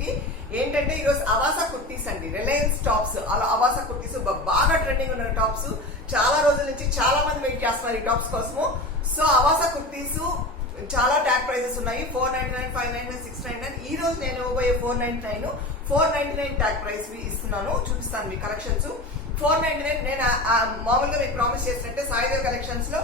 కి ఏంటంటే ఈరోజు అవాసా కుర్తీస్ అండి, రిలయన్స్ టాప్స్. అలా అవాసా కుర్తీస్ బాగా ట్రెండింగ్ ఉన్న టాప్స్. చాలా రోజుల నుంచి చాలా మంది వెయిట్ చేస్తున్నారు ఈ టాప్స్ కోసము. సో అవాసా కుర్తీస్ చాలా ట్యాగ్ ప్రైజెస్ ఉన్నాయి. 499, 599, 699. ఈ రోజు నేను ఇవ్వబోయే 499 ట్యాగ్ ప్రైస్ ఇస్తున్నాను. చూపిస్తాను మీ కలెక్షన్స్. 499 నేను మామూలుగా మీకు ప్రామిస్ చేసినట్టే సాయిదేవ్ కలెక్షన్స్ లో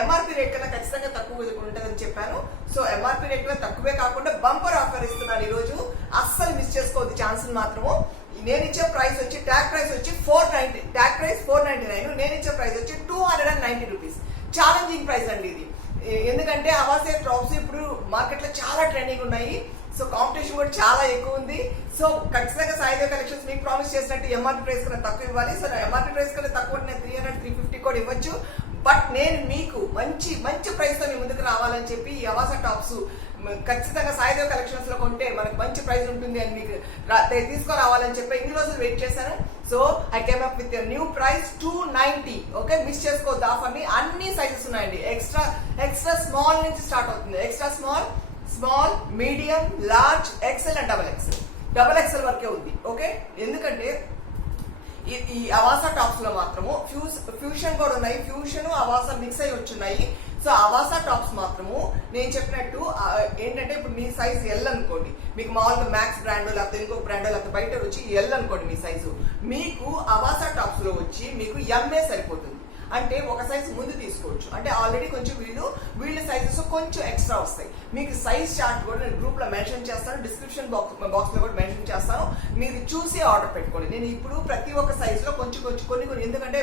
ఎంఆర్పీ రేట్ కన్నా ఖచ్చితంగా తక్కువ ఉంటుందని చెప్పాను. సో ఎంఆర్పీ రేట్ కన్నా తక్కువే కాకుండా బంపర్ ఆఫర్ ఇస్తున్నాను ఈ రోజు. అస్సలు మిస్ చేసుకోవద్దు ఛాన్స్ మాత్రము. నేను ఇచ్చే ప్రైస్ వచ్చి ట్యాగ్ ప్రైస్ వచ్చి 490, ట్యాగ్ ప్రైస్ 499. నేను ఇచ్చే ప్రైస్ వచ్చి 290 రూపీస్. ఛాలెంజింగ్ ప్రైస్ అండి ఇది. ఎందుకంటే అవాసే టాప్స్ ఇప్పుడు మార్కెట్ లో చాలా ట్రెండింగ్ ఉన్నాయి. సో కాంపిటీషన్ కూడా చాలా ఎక్కువ ఉంది. సో ఖచ్చితంగా సాయిదేవ్ కలెక్షన్స్ మీకు ప్రామిస్ చేసినట్టు ఎంఆర్పీ ప్రైస్ కన్నా తక్కువ ఇవ్వాలి. సో ఎంఆర్పీ ప్రైస్ కన్నా తక్కువ నేను 300, 350 కూడా ఇవ్వచ్చు. బట్ నేను మీకు మంచి మంచి ప్రైస్ తో మీ ముందుకు రావాలని చెప్పి ఈ అవాసా టాప్స్ ఖచ్చితంగా సాయిదేవ్ కలెక్షన్స్ లో కొంటే మనకు మంచి ప్రైస్ ఉంటుంది అని మీకు తీసుకురావాలని చెప్పి ఇన్ని రోజులు వెయిట్ చేశాను. So I came up with new price 290. Okay, miss చేసుకోవద్దు ఆఫర్ ని. అన్ని సైజెస్ ఉన్నాయండి. ఎక్స్ట్రా స్మాల్ నుంచి స్టార్ట్ అవుతుంది. Extra small, medium, large, XL and double XL వరకే ఉంది. ఓకే, ఎందుకంటే ఈ అవాసా టాప్స్ లో మాత్రము ఫ్యూషన్ కూడా ఉన్నాయి. ఫ్యూషన్ అవాసా మిక్స్ అయి వచ్చున్నాయి. సో అవాసా టాప్స్ మాత్రము నేను చెప్పినట్టు ఏంటంటే ఇప్పుడు మీ సైజ్ ఎల్ అనుకోండి, మీకు మామూలుగా మ్యాక్స్ బ్రాండ్ లేకపోతే ఇంకో బ్రాండ్ లేకపోతే బయట వచ్చి ఎల్ అనుకోండి మీ సైజు. మీకు అవాసా టాప్స్ లో వచ్చి మీకు ఎంఏ సరిపోతుంది. అంటే ఒక సైజ్ ముందు తీసుకోవచ్చు. అంటే ఆల్రెడీ కొంచెం వీళ్ళ సైజెస్ కొంచెం ఎక్స్ట్రా వస్తాయి. మీకు సైజ్ చార్ట్ కూడా నేను గ్రూప్ లో మెన్షన్ చేస్తాను, డిస్క్రిప్షన్ బాక్స్ లో కూడా మెన్షన్ చేస్తాను. మీరు చూసి ఆర్డర్ పెట్టుకోండి. నేను ఇప్పుడు ప్రతి ఒక్క సైజ్ లో కొంచెం కొన్ని ఎందుకంటే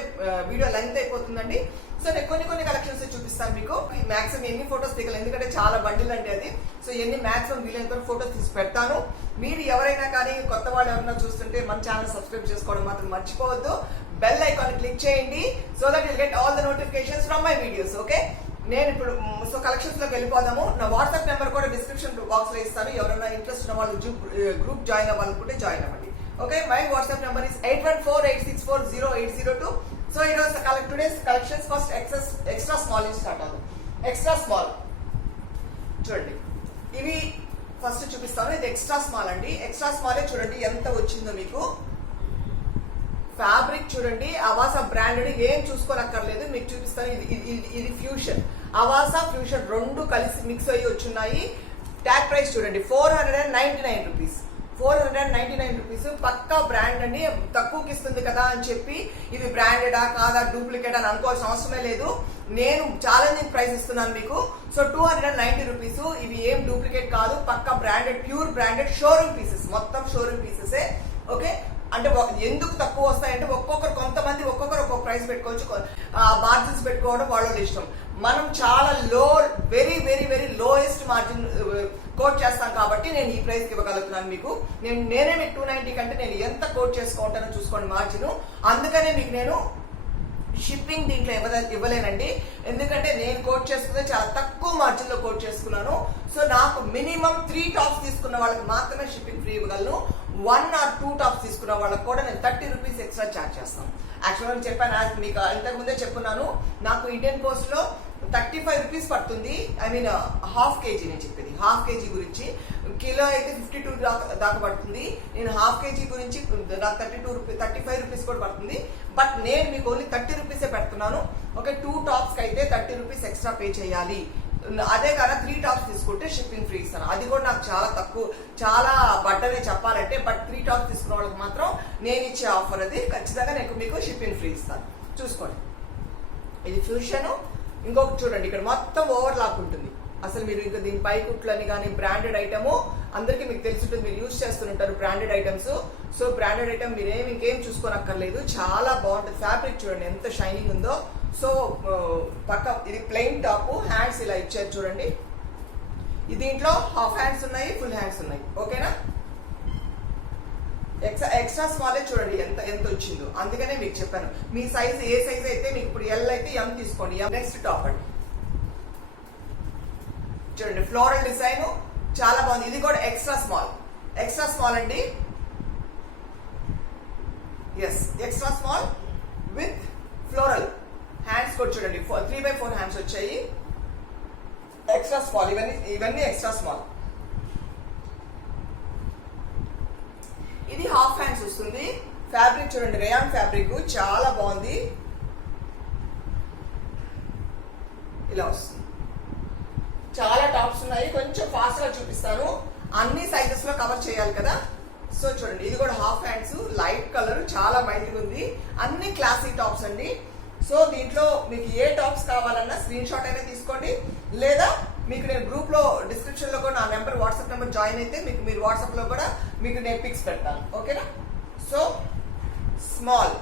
వీడియో లెంగ్త్ అయిపోతుందండి. సో నేను కొన్ని కలెక్షన్స్ చూపిస్తాను మీకు. మాక్సిమం ఎన్ని ఫోటోస్ దిగాలి ఎందుకంటే చాలా బండిల్ అండి అది. సో ఎన్ని మాక్సిమం వీలైనంత ఫోటోస్ తీసి పెడతాను. మీరు ఎవరైనా కానీ కొత్త వాళ్ళు ఎవరైనా చూస్తుంటే మన ఛానల్ సబ్స్క్రైబ్ చేసుకోవడం మాత్రం మర్చిపోవద్దు. బెల్ ఐకాన్ క్లిక్ చేయండి. So that will get all the notifications from my videos. Okay, నేను ఇప్పుడు సో కలెక్షన్స్ లోకి వెళ్ళిపోదాము. నా వాట్సాప్ నెంబర్ కూడా డిస్క్రిప్షన్ బాక్స్ లో ఇస్తాను. ఎవరైనా ఇంట్రెస్ట్ ఉన్న వాళ్ళు గ్రూప్ జాయిన్ అవ్వాలనుకుంటే జాయిన్ అవ్వండి. Okay, my WhatsApp number is 8148640802. So ఈరోజు today's collections first extra small నుంచి స్టార్ట్ అవుతుంది. ఎక్స్ట్రా స్మాల్ చూడండి, ఇవి ఫస్ట్ చూపిస్తాను. ఇది ఎక్స్ట్రా స్మాల్ అండి. ఎక్స్ట్రా స్మాలే చూడండి ఎంత వచ్చిందో మీకు. ఫ్యాబ్రిక్ చూడండి, అవాసా బ్రాండెడ్, ఏం చూసుకోనక్కర్లేదు, మీకు చూపిస్తాను. ఇది ఫ్యూషన్, అవాసా ఫ్యూషన్ రెండు కలిసి మిక్స్ అయ్యి వచ్చున్నాయి. ట్యాగ్ ప్రైస్ చూడండి 499 రూపీస్. 499 రూపీస్. పక్కా బ్రాండ్ అండి. తక్కువకి ఇస్తుంది కదా అని చెప్పి ఇది బ్రాండెడా కాదా డూప్లికేట్ అని అనుకోవాల్సిన అవసరమే లేదు. నేను ఛాలెంజింగ్ ప్రైస్ ఇస్తున్నాను మీకు. So 290 rupees. ఇవి ఏం డూప్లికేట్ కాదు, పక్కా branded, pure branded, showroom pieces, మొత్తం షోరూమ్ పీసెసే. ఓకే, అంటే ఎందుకు తక్కువ వస్తాయంటే కొంతమంది ఒక్కొక్క ప్రైస్ పెట్టుకోవచ్చు. మార్జిన్స్ పెట్టుకోవడం వాళ్ళ ఇష్టం. మనం చాలా very very very lowest margin quote చేస్తాం కాబట్టి నేను ఈ ప్రైస్ కి ఇవ్వగలుగుతున్నాను మీకు. నేనే మీకు 290 కంటే నేను ఎంత కోట్ చేసుకుంటానో చూసుకోండి మార్జిన్. అందుకనే మీకు నేను షిప్పింగ్ దీంట్లో ఇవ్వలేనండి. ఎందుకంటే నేను కోట్ చేసుకుంటే చాలా తక్కువ మార్జిన్ లో కోట్ చేసుకున్నాను. సో నాకు మినిమం 3 టాప్స్ తీసుకున్న వాళ్ళకి మాత్రమే షిప్పింగ్ ఫ్రీ ఇవ్వగలను. 1 or 2 టాప్స్ తీసుకున్న వాళ్ళకి కూడా నేను 30 రూపీస్ ఎక్స్ట్రా ఛార్జ్ చేస్తాను. యాక్చువల్గా చెప్పాను, మీకు ఇంతకు ముందే చెప్పున్నాను, నాకు ఇండియన్ పోస్ట్ లో 35 రూపీస్ పడుతుంది. ఐ మీన్ హాఫ్ కేజీ నేను చెప్పేది. హాఫ్ కేజీ గురించి కిలో అయితే 52 దాకా పడుతుంది. నేను హాఫ్ కేజీ గురించి నాకు 35 రూపీస్ కూడా పడుతుంది. బట్ నేను మీకు ఓన్లీ 30 రూపీసే పెడుతున్నాను. ఓకే, 2 టాప్స్ కి అయితే 30 రూపీస్ ఎక్స్ట్రా పే చేయాలి. అదే కదా 3 టాప్స్ తీసుకుంటే షిప్పింగ్ ఫ్రీ ఇస్తాను. అది కూడా నాకు చాలా తక్కువ, చాలా బట్టనే చెప్పాలంటే. బట్ 3 టాప్స్ తీసుకున్న వాళ్ళకి మాత్రం నేను ఇచ్చే ఆఫర్ అది ఖచ్చితంగా నేను మీకు షిప్పింగ్ ఫ్రీ ఇస్తాను. చూసుకోండి, ఇది ఫ్యూషన్. ఇంకొకటి చూడండి, ఇక్కడ మొత్తం ఓవర్ లాక్ ఉంటుంది. అసలు మీరు ఇంకా దీని పై కుట్లని కానీ బ్రాండెడ్ ఐటమ్ అందరికీ మీకు తెలుసుంటుంది, మీరు యూజ్ చేస్తుంటారు branded items. So branded item మీరు ఇంకేం చూసుకోనక్కర్లేదు. చాలా బాగుంటుంది. ఫ్యాబ్రిక్ చూడండి ఎంత షైనింగ్ ఉందో. సో పక్క ఇది ప్లెయిన్ టాప్, హ్యాండ్స్ ఇలా ఇచ్చారు చూడండి. దీంట్లో హాఫ్ హ్యాండ్స్ ఉన్నాయి, ఫుల్ హ్యాండ్స్ ఉన్నాయి. ఓకేనా, ఎక్స్ట్రా స్మాలే చూడండి ఎంత వచ్చిందో. అందుకనే మీకు చెప్పాను, మీ సైజ్ ఏ సైజ్ అయితే మీకు ఇప్పుడు ఎల్ అయితే ఎం తీసుకోండి. నెక్స్ట్ టాప్ అండి చూడండి, ఫ్లోరల్ డిజైన్ చాలా బాగుంది. ఇది కూడా ఎక్స్ట్రా స్మాల్ అండి. Yes, extra small with floral hands కూడా చూడండి. 3/4 హ్యాండ్స్ వచ్చాయి. ఎక్స్ట్రా స్మాల్, ఇవన్నీ ఎక్స్ట్రా స్మాల్. వస్తుంది. ఫ్యాబ్రిక్ చూడండి, రేయాన్ ఫ్యాబ్రిక్ చాలా బాగుంది. ఇలా వస్తుంది. చాలా టాప్స్ ఉన్నాయి, కొంచెం ఫాస్ట్ గా చూపిస్తాను. అన్ని సైజెస్ లో కవర్ చేయాలి కదా. సో చూడండి, ఇది కూడా హాఫ్ హ్యాండ్స్, లైట్ కలర్, చాలా మైల్డ్ ఉంది. అన్ని క్లాసిక్ టాప్స్ అండి. సో దీంట్లో మీకు ఏ టాప్స్ కావాలన్నా స్క్రీన్ షాట్ అయినా తీసుకోండి, లేదా మీకు నేను గ్రూప్ లో డిస్క్రిప్షన్ లో కూడా నా నెంబర్, వాట్సాప్ నెంబర్ జాయిన్ అయితే మీరు వాట్సాప్ లో కూడా మీకు నేను పిక్స్ పెడతాను. ఓకేనా. సో స్మాల్,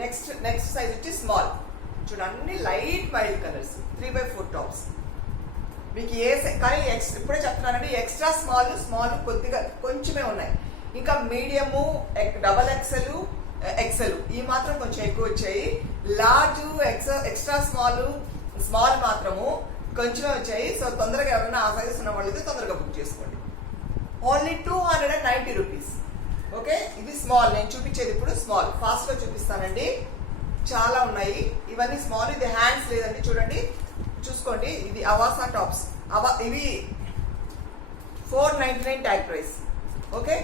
నెక్స్ట్ సైజ్ వచ్చి స్మాల్. చూడండి, అన్ని light mild colours, 3x4 tops. మీకు కానీ ఇప్పుడే చెప్తున్నానండి, ఎక్స్ట్రా స్మాల్ కొద్దిగా కొంచెమే ఉన్నాయి. ఇంకా మీడియము, డబల్ ఎక్సెల్ ఈ మాత్రం కొంచెం ఎక్కువ వచ్చాయి. లార్జ్, ఎక్స్ట్రా స్మాల్ మాత్రము కొంచెమే వచ్చాయి. సో తొందరగా ఎవరైనా ఆ సైజెస్ ఉన్న వాళ్ళు అయితే తొందరగా బుక్ చేసుకోండి. Only 290 rupees. ఓకే, ఇది స్మాల్. నేను చూపించేది ఇప్పుడు స్మాల్. ఫాస్ట్ గా చూపిస్తానండి, చాలా ఉన్నాయి. ఇవన్నీ స్మాల్. ఇది హ్యాండ్స్ లేదండి, చూడండి, చూసుకోండి. ఇది అవాసా టాప్స్. ఇవి 499 ట్యాగ్ ప్రైస్. ఓకే,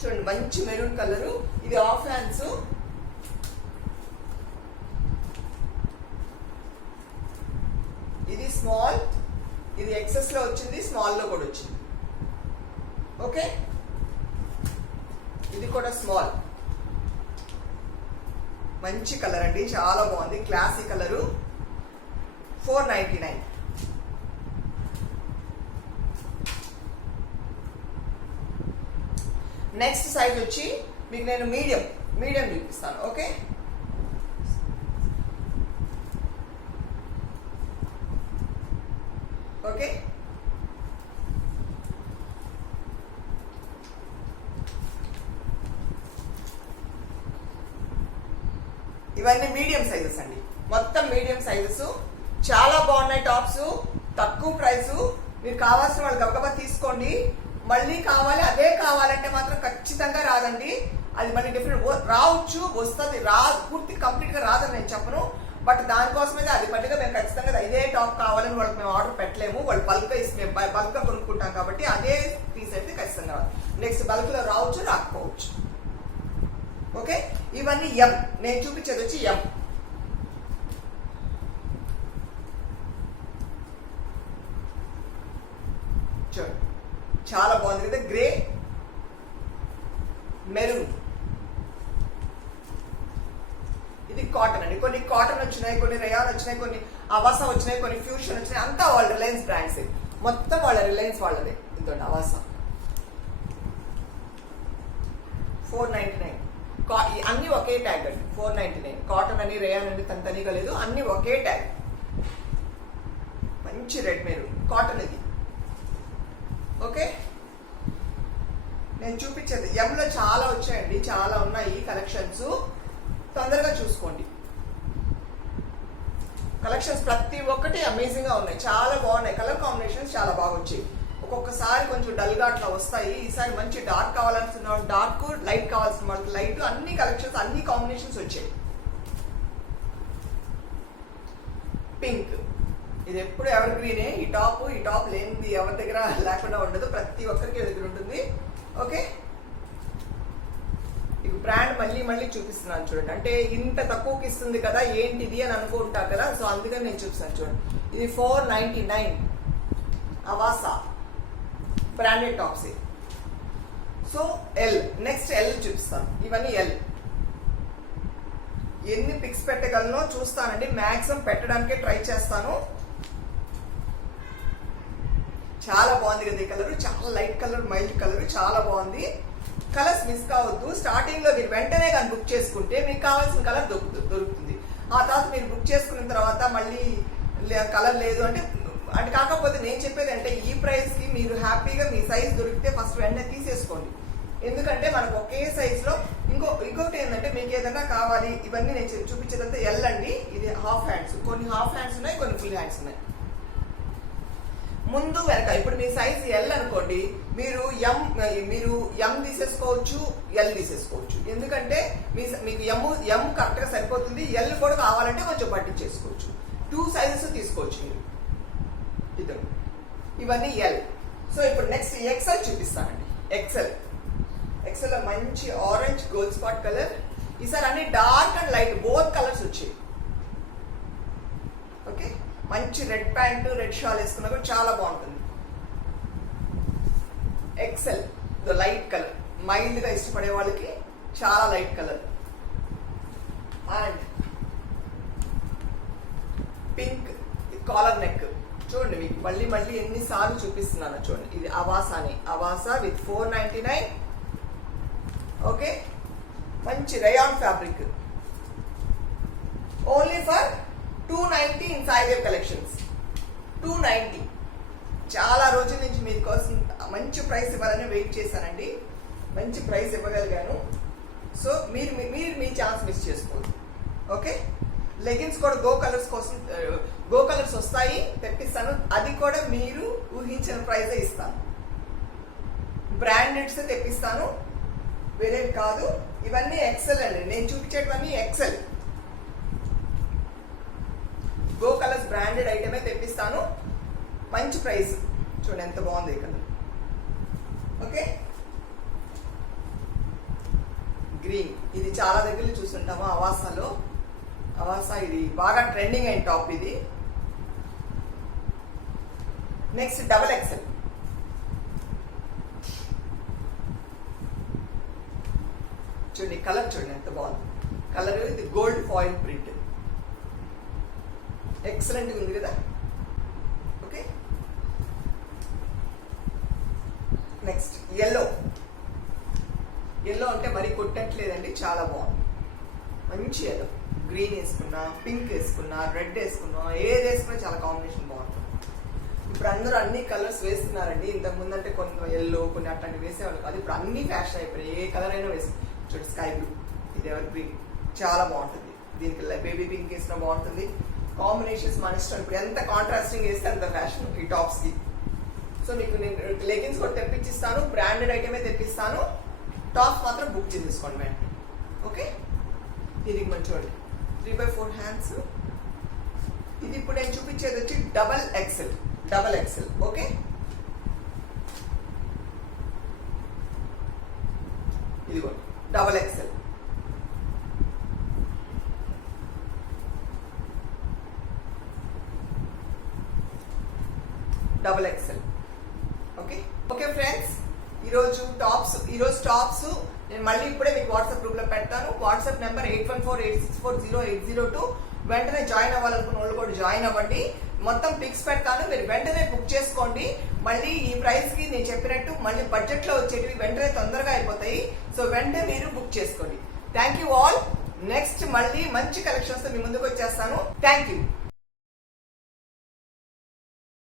చూడండి, మంచి మెరూన్ కలరు. ఇది హాఫ్ హ్యాండ్స్. ఇది స్మాల్, ఇది ఎక్సెస్ లో వచ్చింది, స్మాల్ లో కూడా వచ్చింది. ఓకే, ఇది కూడా స్మాల్. మంచి కలర్ అండి, చాలా బాగుంది, క్లాసీ కలరు. 499. నెక్స్ట్ సైజ్ వచ్చి మీకు నేను మీడియం చూపిస్తాను. ఓకే, ఓకే, ఇవన్నీ మీడియం సైజెస్ అండి, మొత్తం మీడియం సైజెస్. చాలా బాగున్నాయి టాప్స్, తక్కువ ప్రైస్. మీరు కావాల్సిన వాళ్ళు గబగబా తీసుకోండి. మళ్ళీ అదే కావాలంటే మాత్రం ఖచ్చితంగా రాదండి. అది మళ్ళీ డిఫరెంట్ రావచ్చు, వస్తుంది, పూర్తి కంప్లీట్ గా రాదని నేను చెప్పను. బట్ దానికోసమైతే అది పట్టుగా మేము ఖచ్చితంగా ఇదే టాప్ కావాలని వాళ్ళకి మేము ఆర్డర్ పెట్టలేము. వాళ్ళు బల్క్ గా కొనుక్కుంటాం కాబట్టి అదే పీస్ అయితే ఖచ్చితంగా రాదు. నెక్స్ట్ బల్క్ లో రావచ్చు, రాకపోవచ్చు. ఓకే, ఇవన్నీ ఎం. నేను చూపించేది వచ్చి ఎం. చూడండి, చాలా బాగుంది కదా, గ్రే, మెరూన్. ఇది కాటన్ అండి. కొన్ని కాటన్ వచ్చినాయి, కొన్ని రేయాన్ వచ్చినాయి, కొన్ని అవాసా వచ్చినాయి, కొన్ని ఫ్యూషన్ వచ్చినాయి. అంతా వాళ్ళ రిలయన్స్ బ్రాండ్స్, మొత్తం వాళ్ళ రిలయన్స్ వాళ్ళదే. ఇదండి అవాసా 499. అన్ని ఒకే ట్యాగ్ అండి, 499. కాటన్ అని, రేయాన్ అని తనిగా లేదు, అన్ని ఒకే ట్యాగ్. మంచి రెడ్ మెరూన్ కాటన్ ఇది. ఓకే, నేను చూపించేది ఎంలో చాలా వచ్చాయండి, చాలా ఉన్నాయి కలెక్షన్స్. తొందరగా చూసుకోండి. కలెక్షన్స్ ప్రతి ఒక్కటి అమేజింగ్ గా ఉన్నాయి, చాలా బాగున్నాయి. కలర్ కాంబినేషన్స్ చాలా బాగా వచ్చాయి. ఒక్కొక్కసారి కొంచెం డల్ గా అట్లా వస్తాయి. ఈసారి మంచి డార్క్ కావాలనుకున్న డార్క్, లైట్ కావాల్సిన వాళ్ళకి లైట్, అన్ని కలెక్షన్స్, అన్ని కాంబినేషన్స్ వచ్చాయి. పింక్, ఇది ఎప్పుడు ఎవర్ గ్రీనే. ఈ టాప్ లేనిది ఎవరి దగ్గర లేకుండా ఉండదు, ప్రతి ఒక్కరికి దగ్గర ఉంటుంది. ఓకే, ఇది బ్రాండ్ మళ్ళీ చూపిస్తున్నాను చూడండి. అంటే ఇంత తక్కువకి ఇస్తుంది కదా ఏంటిది అని అనుకుంటారు కదా, సో అందుకని నేను చూపిస్తాను చూడండి. ఇది 499 Avasa branded tops. So L, next L చూపిస్తాను. ఇవన్నీ ఎల్. ఎన్ని పిక్స్ పెట్టగలనో చూస్తానండి, మాక్సిమం పెట్టడానికే ట్రై చేస్తాను. చాలా బాగుంది కదా ఈ కలర్, చాలా లైట్ కలర్, మైల్డ్ కలర్, చాలా బాగుంది. కలర్స్ మిస్ కావద్దు. స్టార్టింగ్ లో మీరు వెంటనే కానీ బుక్ చేసుకుంటే మీకు కావాల్సిన కలర్ దొరుకుతుంది. ఆ తర్వాత మీరు బుక్ చేసుకున్న తర్వాత మళ్ళీ కలర్ లేదు అంటే కాకపోతే నేను చెప్పేది అంటే ఈ ప్రైస్ కి మీరు హ్యాపీగా మీ సైజ్ దొరికితే ఫస్ట్ వెంటనే తీసేసుకోండి. ఎందుకంటే మనకు ఒకే సైజ్ లో ఇంకొకటి ఏంటంటే మీకు ఏదైనా కావాలి. ఇవన్నీ నేను చూపించేదంతా ఎల్ అండి. ఇది హాఫ్ హ్యాండ్స్, కొన్ని హాఫ్ హ్యాండ్స్ ఉన్నాయి, కొన్ని ఫుల్ హ్యాండ్స్ ఉన్నాయి. ముందు వెనక ఇప్పుడు మీ సైజ్ ఎల్ అనుకోండి, మీరు ఎం తీసేసుకోవచ్చు, ఎల్ తీసేసుకోవచ్చు. ఎందుకంటే మీకు ఎం కరెక్ట్ గా సరిపోతుంది. ఎల్ కూడా కావాలంటే కొంచెం పట్టించేసుకోవచ్చు. 2 సైజెస్ తీసుకోవచ్చు మీరు. ఇవన్నీ ఎల్. సో ఇప్పుడు నెక్స్ట్ ఎక్స్ఎల్ చూపిస్తానండి. ఎక్సెల్ లో మంచి ఆరెంజ్ గోల్డ్ స్పాట్ కలర్. ఈసారి అన్ని dark and light both colours వచ్చాయి. ఓకే, మంచి రెడ్ ప్యాంటు రెడ్ షాల్ వేసుకున్నా కూడా చాలా బాగుంటుంది. ఎక్సెల్ లైట్ కలర్, మైల్డ్ గా ఇష్టపడే వాళ్ళకి చాలా light colour. And pink collar neck. చూడండి, మీకు మళ్ళీ ఎన్నిసార్లు చూపిస్తున్నాను చూడండి. ఇది అవాసా విత్ 499. ఓకే, మంచి rayon fabric, only for 290 in Saidev collections. 290. చాలా రోజుల నుంచి మీకోసం మంచి ప్రైస్ ఇవ్వాలని వెయిట్ చేశానండి. మంచి ప్రైస్ ఇవ్వగలిగాను. సో మీరు మీ ఛాన్స్ మిస్ చేసుకోండి. ఓకే, లెగిన్స్ కూడా గో కలర్స్ వస్తాయి, తెప్పిస్తాను. అది కూడా మీరు ఊహించిన ప్రైజే ఇస్తాను. బ్రాండెడ్స్ తెప్పిస్తాను, వేరేవి కాదు. ఇవన్నీ ఎక్సెల్ అండి, నేను చూపించేటివన్నీ ఎక్సెల్. గో కలర్స్ బ్రాండెడ్ ఐటమే తెప్పిస్తాను. మంచి ప్రైస్. చూడండి ఎంత బాగుంది ఇక్కడ. Okay, green. ఇది చాలా దగ్గర చూస్తుంటాము అవాసా. ఇది బాగా ట్రెండింగ్ అయిన టాప్ ఇది. Next double XL. చూడండి కలర్, చూడండి ఎంత బాగుంది కలర్. ఇది గోల్డ్ ఫాయిల్ ప్రింట్, ఎక్సలెంట్ ఉంది కదా. ఓకే, నెక్స్ట్ ఎల్లో అంటే మరీ కొట్టట్లేదండి, చాలా బాగుంది. మంచి ఎల్లో. గ్రీన్ వేసుకున్నా, పింక్ వేసుకున్నా, రెడ్ వేసుకున్నా, ఏది వేసుకున్నా చాలా కాంబినేషన్ బాగుంటుంది. ఇప్పుడు అందరూ అన్ని కలర్స్ వేస్తున్నారండి. ఇంతకు ముందు అంటే కొన్ని ఎల్లో కొన్ని అట్లాంటివి వేసేవాళ్ళు కాదు. ఇప్పుడు అన్ని ఫ్యాషన్ అయిపోయి ఏ కలర్ అయినా వేసి. చూడండి స్కై బ్లూ, ఇది ఎవర్ గ్రీన్, చాలా బాగుంటుంది. దీనికి బేబీ పింక్ వేసినా బాగుంటుంది. కాంబినేషన్స్ మన ఇష్టం. ఇప్పుడు ఎంత కాంట్రాస్టింగ్ వేస్తే అంత ఫ్యాషన్ ఈ టాప్స్ కి. సో మీకు నేను లెగిన్స్ కూడా తెప్పించిస్తాను, బ్రాండెడ్ ఐటమే తెప్పిస్తాను. టాప్స్ మాత్రం బుక్ చేసేసుకోండి మేడం. ఓకే, ఇది మంచి చూడండి 3/4 హ్యాండ్స్. ఇది ఇప్పుడు నేను చూపించేది వచ్చి డబల్ ఎక్సెల్. ఓకే, ఇదిగో డబల్ ఎక్సెల్. ఓకే ఫ్రెండ్స్, ఈరోజు టాప్స్ నేను మళ్ళీ ఇప్పుడే మీకు వాట్సాప్ గ్రూప్ లో పెడతాను. WhatsApp number 8148640802. వెంటనే జాయిన్ అవ్వాలనుకున్న వాళ్ళు కూడా జాయిన్ అవ్వండి. మొత్తం పిక్స్ పెడతాను, మీరు వెంటనే బుక్ చేసుకోండి. మళ్ళీ ఈ ప్రైస్ కి నేను చెప్పినట్టు మళ్ళీ బడ్జెట్ లో వచ్చేటివి వెంటనే తొందరగా అయిపోతాయి. సో వెంటనే మీరు బుక్ చేసుకోండి. Thank you all. నెక్స్ట్ మళ్ళీ మంచి కలెక్షన్స్ తో మీ ముందుకు వచ్చేస్తాను. Thank you.